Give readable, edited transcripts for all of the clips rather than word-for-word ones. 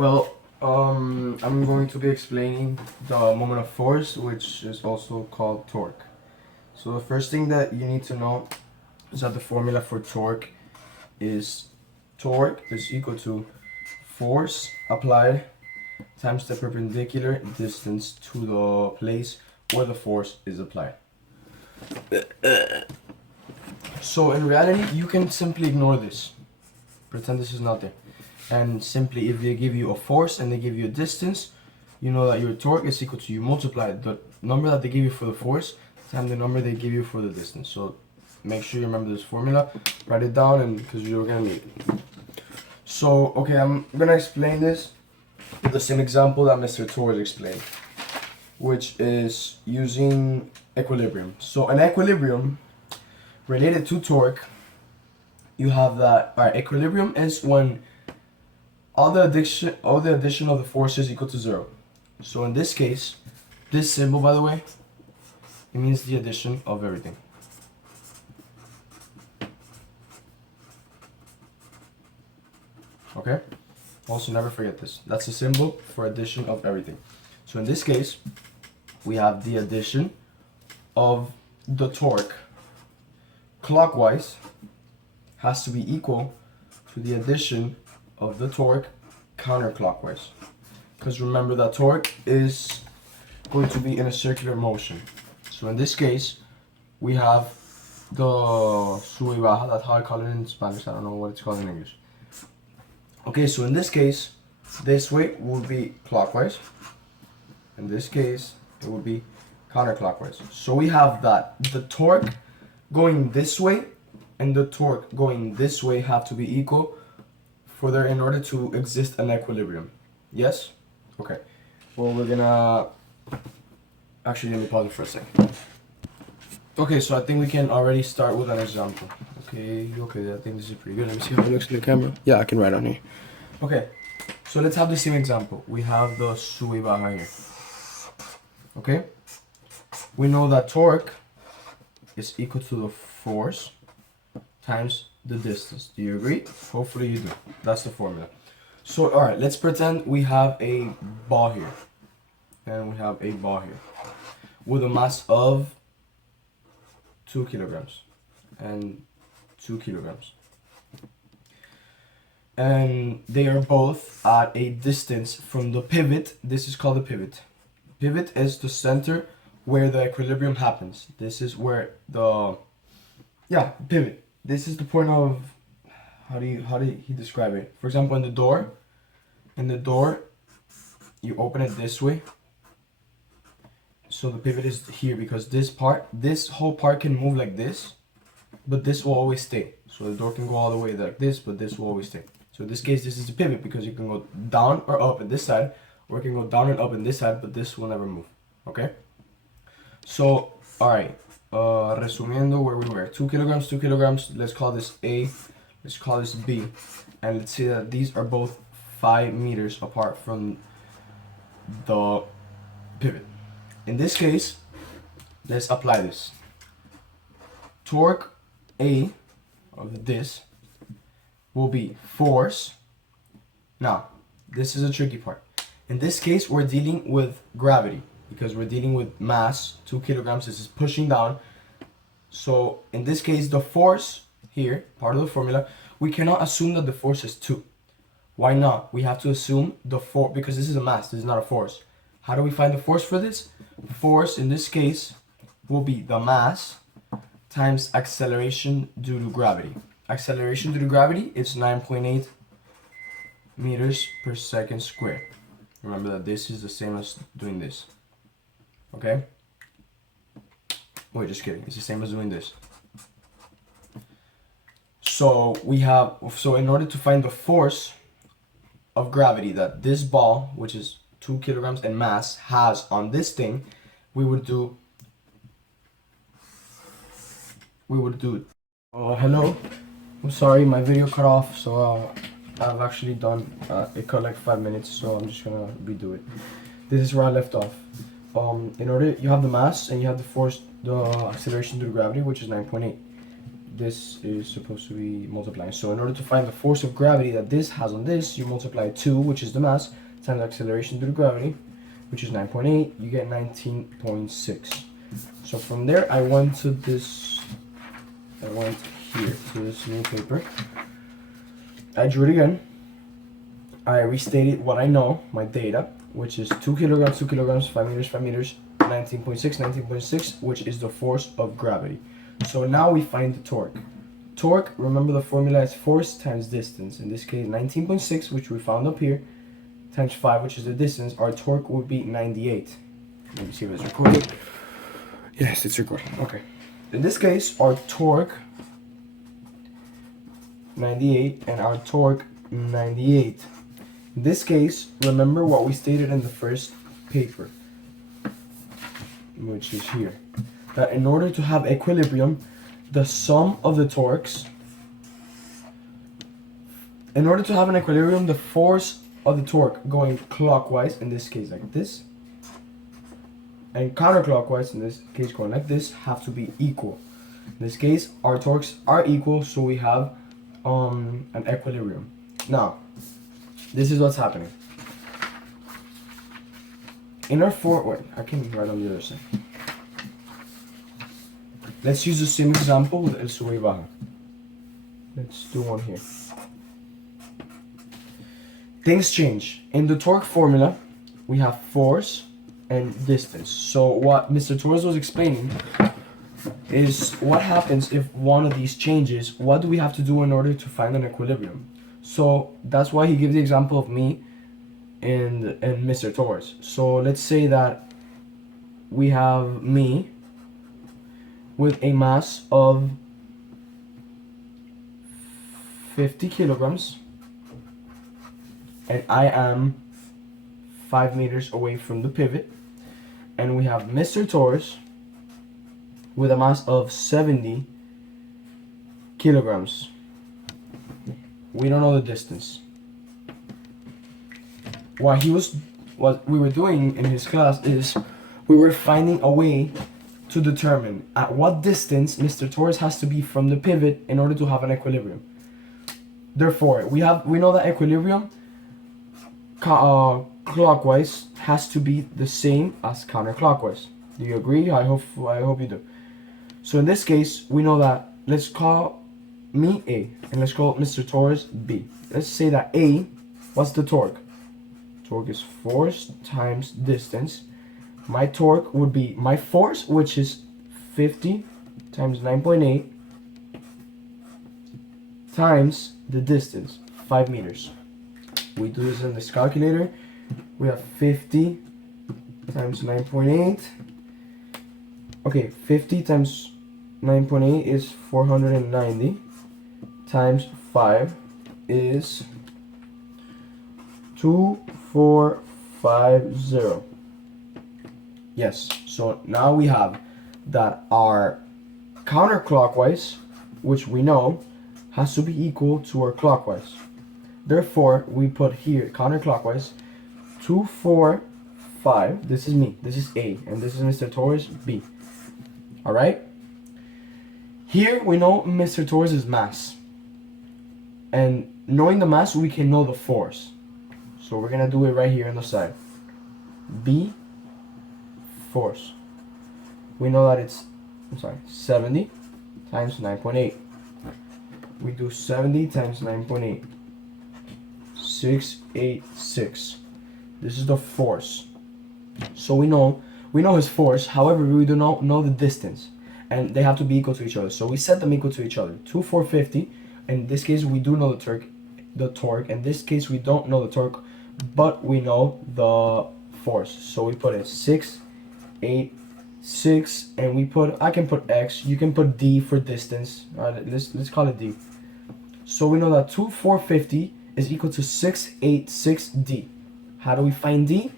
Well, I'm going to be explaining the moment of force, which is also called torque. So the first thing that you need to know is that the formula for torque is equal to force applied times the perpendicular distance to the place where the force is applied. So in reality, you can simply ignore this. Pretend this is not there. And simply, if they give you a force and they give you a distance, you know that your torque is equal to, you multiply the number that they give you for the force times the number they give you for the distance. So make sure you remember this formula, write it down, and because you're gonna need it. So okay, I'm gonna explain this with the same example that Mr. Torres explained, which is using equilibrium. So an equilibrium related to torque, you have that, alright, equilibrium is when all the addition of the forces equal to 0. So in this case, this symbol, by the way, it means the addition of everything. Okay? Also, never forget this. That's a symbol for addition of everything. So in this case, we have the addition of the torque clockwise has to be equal to the addition of the torque counterclockwise. Because remember that torque is going to be in a circular motion. So in this case, we have the sube y baja, that's how I call it in Spanish, I don't know what it's called in English. Okay, so in this case, this way will be clockwise. In this case, it will be counterclockwise. So we have that the torque going this way and the torque going this way have to be equal in order to exist an equilibrium. Yes? Okay. Well, we're gonna actually, let me pause it for a second. Okay, so I think we can already start with an example. Okay, I think this is pretty good. Let me see how it looks in the camera. Yeah, I can write on here. Okay, so let's have the same example. We have the sube y baja here. Okay? We know that torque is equal to the force times the distance. Do you agree? Hopefully you do. That's the formula. So, alright, let's pretend we have a ball here. And we have a ball here with a mass of 2 kilograms and 2 kilograms. And they are both at a distance from the pivot. This is called the pivot. Pivot is the center where the equilibrium happens. This is where the, pivot. This is the point of, how did he describe it? For example, in the door, you open it this way. So the pivot is here because this whole part can move like this, but this will always stay. So the door can go all the way like this, but this will always stay. So in this case, this is the pivot because you can go down or up at this side, or it can go down and up in this side, but this will never move. Okay? So, alright. Resumiendo where we were. 2 kilograms, 2 kilograms. Let's call this A. Let's call this B. And let's say that these are both 5 meters apart from the pivot. In this case, let's apply this. Torque A of this will be force. Now, this is a tricky part. In this case, we're dealing with gravity because we're dealing with mass, 2 kilograms. This is pushing down. So in this case, the force here, part of the formula, we cannot assume that the force is 2. Why not? We have to assume the force because this is a mass, this is not a force. How do we find the force for this? Force in this case will be the mass times acceleration due to gravity. Acceleration due to gravity is 9.8 meters per second squared. Remember that this is the same as doing this. Okay? Wait, just kidding. It's the same as doing this. So in order to find the force of gravity that this ball, which is 2 kilograms in mass, has on this thing, we would do hello, I'm sorry, my video cut off, so I've actually done it cut like 5 minutes, so I'm just gonna redo it. This is where I left off. In order, you have the mass and you have the force, the acceleration due to gravity, which is 9.8. this is supposed to be multiplying. So in order to find the force of gravity that this has on this, you multiply 2, which is the mass, times acceleration due to gravity, which is 9.8, you get 19.6. So from there, I went here to this new paper. I drew it again. I restated what I know, my data, which is 2 kilograms, 2 kilograms, 5 meters, 5 meters, 19.6, 19.6, which is the force of gravity. So now we find the torque. Torque, remember the formula is force times distance. In this case, 19.6, which we found up here, times 5, which is the distance. Our torque would be 98. Let me see if it's recorded. Yes, it's recorded. Okay. In this case, our torque 98 and our torque 98. In this case, remember what we stated in the first paper, which is here, that in order to have equilibrium, the sum of the torques, in order to have an equilibrium, the force of the torque going clockwise, in this case like this, and counterclockwise, in this case going like this, have to be equal. In this case, our torques are equal, so we have an equilibrium. Now, this is what's happening. In our I can write on the other side. Let's use the same example with el sube y baja. Let's do one here. Things change. In the torque formula, we have force and distance. So what Mr. Torres was explaining is what happens if one of these changes. What do we have to do in order to find an equilibrium? So that's why he gives the example of me and Mr. Torres. So let's say that we have me with a mass of 50 kilograms and I am 5 meters away from the pivot, and we have Mr. Torres with a mass of 70 kilograms. We don't know the distance. What we were doing in his class is we were finding a way to determine at what distance Mr. Torres has to be from the pivot in order to have an equilibrium. Therefore, we know that equilibrium clockwise has to be the same as counterclockwise. Do you agree? I hope you do. So in this case, we know that, let's call me A and let's call Mr. Torres B. Let's say that A, what's the torque? Torque is force times distance. My torque would be my force, which is 50 times 9.8 times the distance, 5 meters. We do this in this calculator. We have 50 times 9.8. Okay, 50 times 9.8 is 490 times 5 is 2450. Yes, so now we have that our counterclockwise, which we know, has to be equal to our clockwise. Therefore, we put here counterclockwise 245. This is me, this is A, and this is Mr. Torres B. Alright? Here we know Mr. Torres' mass. And knowing the mass, we can know the force. So we're gonna do it right here on the side. B, force. We know that it's 70 times 9.8. We do 70 times 9.8. 686. This is the force. So we know his force. However, we do not know the distance, and they have to be equal to each other. So we set them equal to each other. 2450. In this case, we do know the torque. In this case, we don't know the torque, but we know the force. So we put it 686, and I can put X. You can put D for distance. All right, let's call it D. So we know that 2450 is equal to 686D. How do we find D?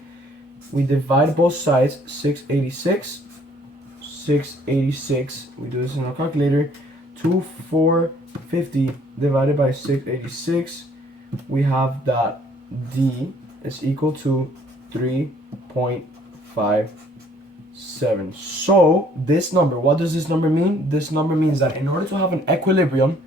We divide both sides, 686, we do this in our calculator, 2450 divided by 686, we have that D is equal to 3.5 7. So this number, what does this number mean? This number means that in order to have an equilibrium,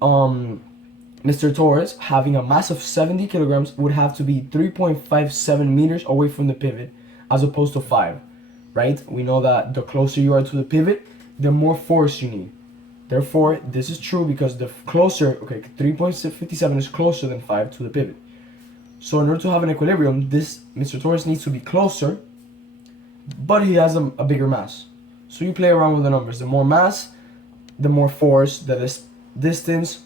Mr. Torres, having a mass of 70 kilograms, would have to be 3.57 meters away from the pivot, as opposed to 5, right? We know that the closer you are to the pivot, the more force you need. Therefore, this is true because the closer, okay, 3.57 is closer than 5 to the pivot. So in order to have an equilibrium, this Mr. Torres needs to be closer, but he has a bigger mass. So you play around with the numbers. The more mass, the more force, the distance,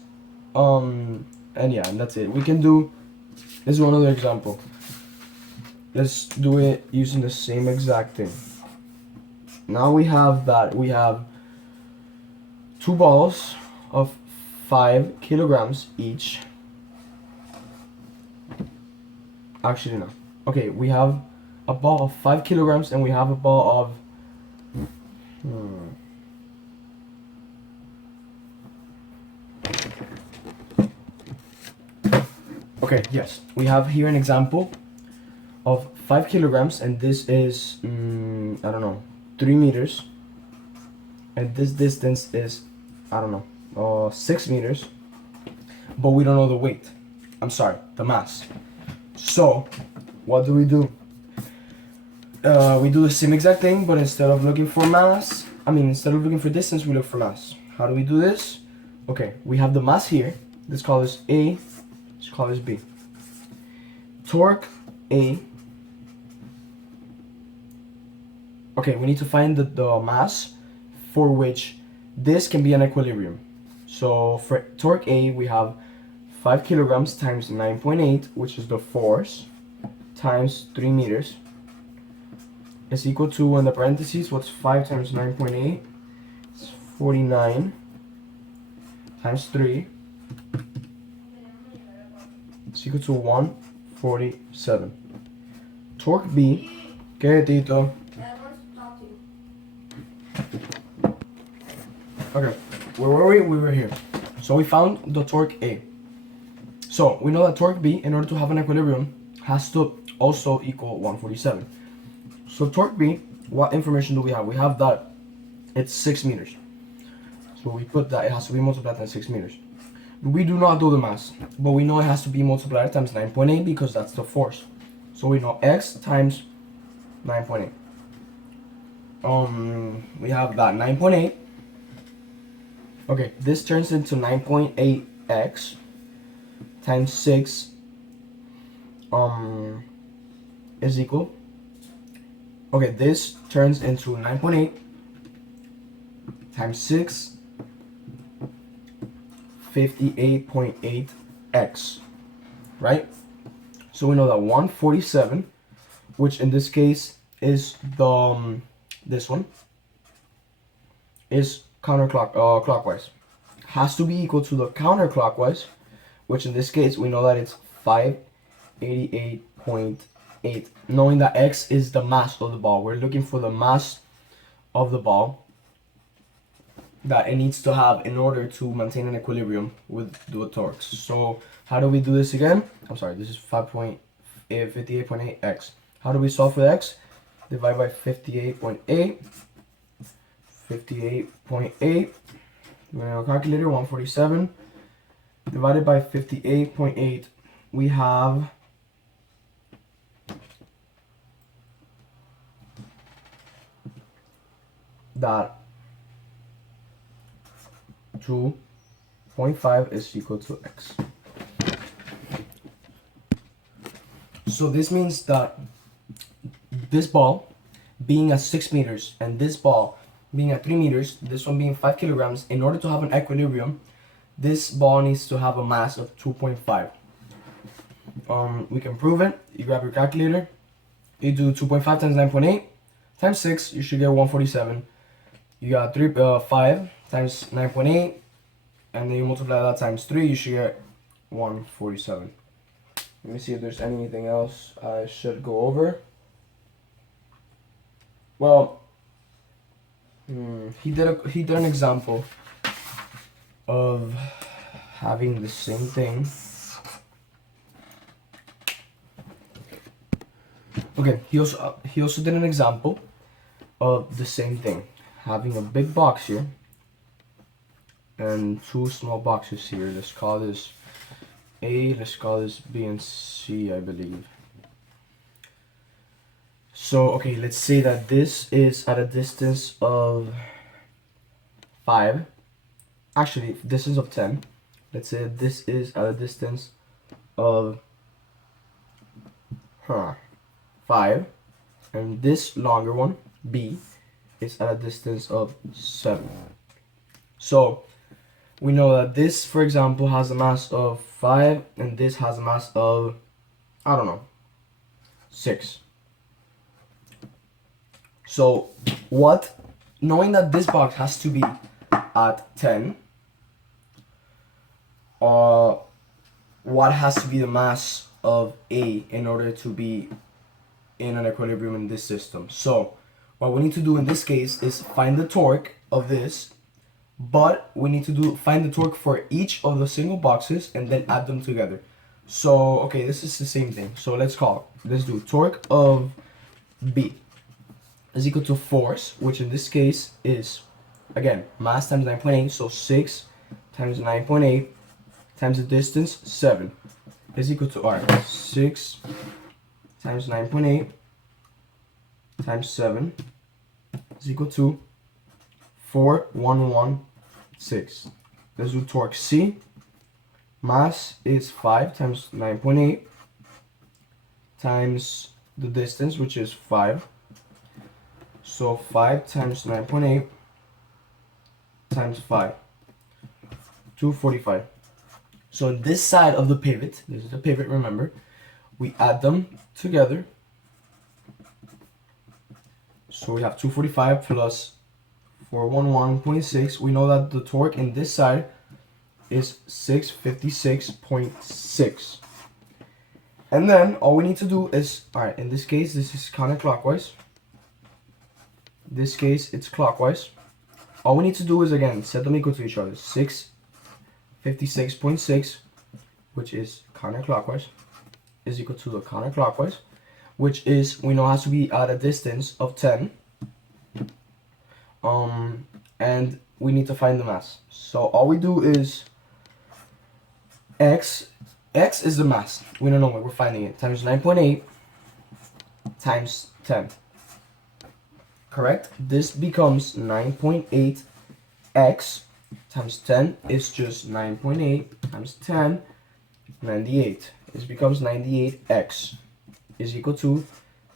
and yeah, and that's it. We can do, let's do another example. Let's do it using the same exact thing. Now we have that, we have 2 balls of 5 kilograms each. Actually, no. Okay, we have a ball of 5 kilograms and we have a ball of okay, yes, we have here an example of 5 kilograms, and this is I don't know, 3 meters, and this distance is, I don't know, 6 meters, but we don't know the weight. I'm sorry, the mass. So what do? We do the same exact thing, but instead of looking for mass, instead of looking for distance, we look for mass. How do we do this? Okay, we have the mass here. Let's call this A, let's call this B. Torque A. Okay, we need to find the mass for which this can be an equilibrium. So for torque A, we have 5 kilograms times 9.8, which is the force, times 3 meters, is equal to, in the parentheses, what's 5 times 9.8? It's 49 times 3. It's equal to 147. Torque B, ¿qué, Tito? Okay, where were we? We were here. So we found the torque A. So we know that torque B, in order to have an equilibrium, has to also equal 147. So torque B, what information do we have? We have that it's 6 meters. So we put that it has to be multiplied times 6 meters. We do not do the mass, but we know it has to be multiplied times 9.8 because that's the force. So we know x times 9.8. We have that 9.8. Okay, this turns into 9.8x times 6 is equal. Okay, this turns into 9.8 times 6, 58.8x, right? So we know that 147, which in this case is the this one, is clockwise, has to be equal to the counterclockwise, which in this case we know that it's 588.8. Knowing that x is the mass of the ball, we're looking for the mass of the ball that it needs to have in order to maintain an equilibrium with the torques. So how do we do this again? I'm sorry, this is 58.8x. How do we solve for x? Divide by 58.8. 58.8. We're in our calculator, 147. Divided by 58.8, we have that 2.5 is equal to x. So this means that this ball being at 6 meters and this ball being at 3 meters, this one being 5 kilograms, in order to have an equilibrium, this ball needs to have a mass of 2.5. We can prove it. You grab your calculator, you do 2.5 times 9.8 times 6, you should get 147. You got 5 times 9.8, and then you multiply that times 3, you should get 147. Let me see if there's anything else I should go over. Well, he did an example of having the same thing. Okay, he also did an example of the same thing. Having a big box here and two small boxes here. Let's call this A, let's call this B and C, I believe. So, okay, let's say that this is at a distance of 5. Actually, distance of 10. Let's say this is at a distance of 5. And this longer one, B, is at a distance of 7. So, we know that this, for example, has a mass of 5, and this has a mass of, I don't know, 6. So, knowing that this box has to be at 10, what has to be the mass of A in order to be in an equilibrium in this system? So, what we need to do in this case is find the torque of this, but we need to find the torque for each of the single boxes and then add them together. So, okay, this is the same thing. So let's do torque of B is equal to force, which in this case is, again, mass times 9.8, so 6 times 9.8 times the distance, 7, is equal to, alright, 6 times 9.8 times 7 is equal to 4,116. Let's do torque C. Mass is 5 times 9.8 times the distance, which is 5. So 5 times 9.8 times 5, 245. So on this side of the pivot, this is the pivot, remember, we add them together. So we have 245 plus 411.6. We know that the torque in this side is 656.6. And then all we need to do is, alright, in this case, this is counterclockwise. This case, it's clockwise. All we need to do is, again, set them equal to each other. 656.6, which is counterclockwise, is equal to the counterclockwise, which is, we know, has to be at a distance of 10. And we need to find the mass. So all we do is x is the mass. We don't know what we're finding it. Times 9.8 times 10. Correct? This becomes 9.8 x times 10 is just 9.8 times 10, 98. This becomes 98x is equal to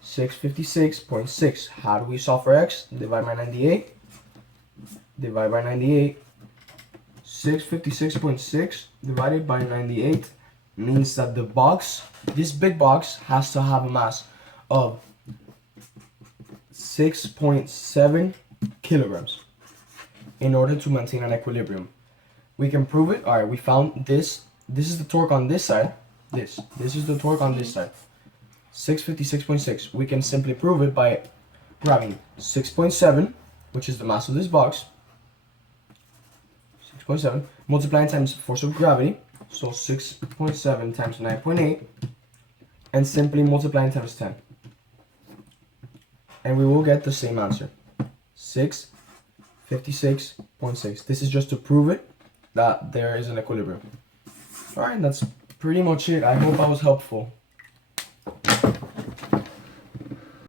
656.6. How do we solve for x? Divide by 98. Divide by 98. 656.6 divided by 98 means that the box, this big box, has to have a mass of 6.7 kilograms in order to maintain an equilibrium. We can prove it. Alright, we found this. This is the torque on this side. This is the torque on this side. 656.6. We can simply prove it by grabbing 6.7, which is the mass of this box, 6.7, multiplying times force of gravity, so 6.7 times 9.8, and simply multiplying times 10. And we will get the same answer, 656.6. This is just to prove it that there is an equilibrium. Alright, that's pretty much it. I hope I was helpful.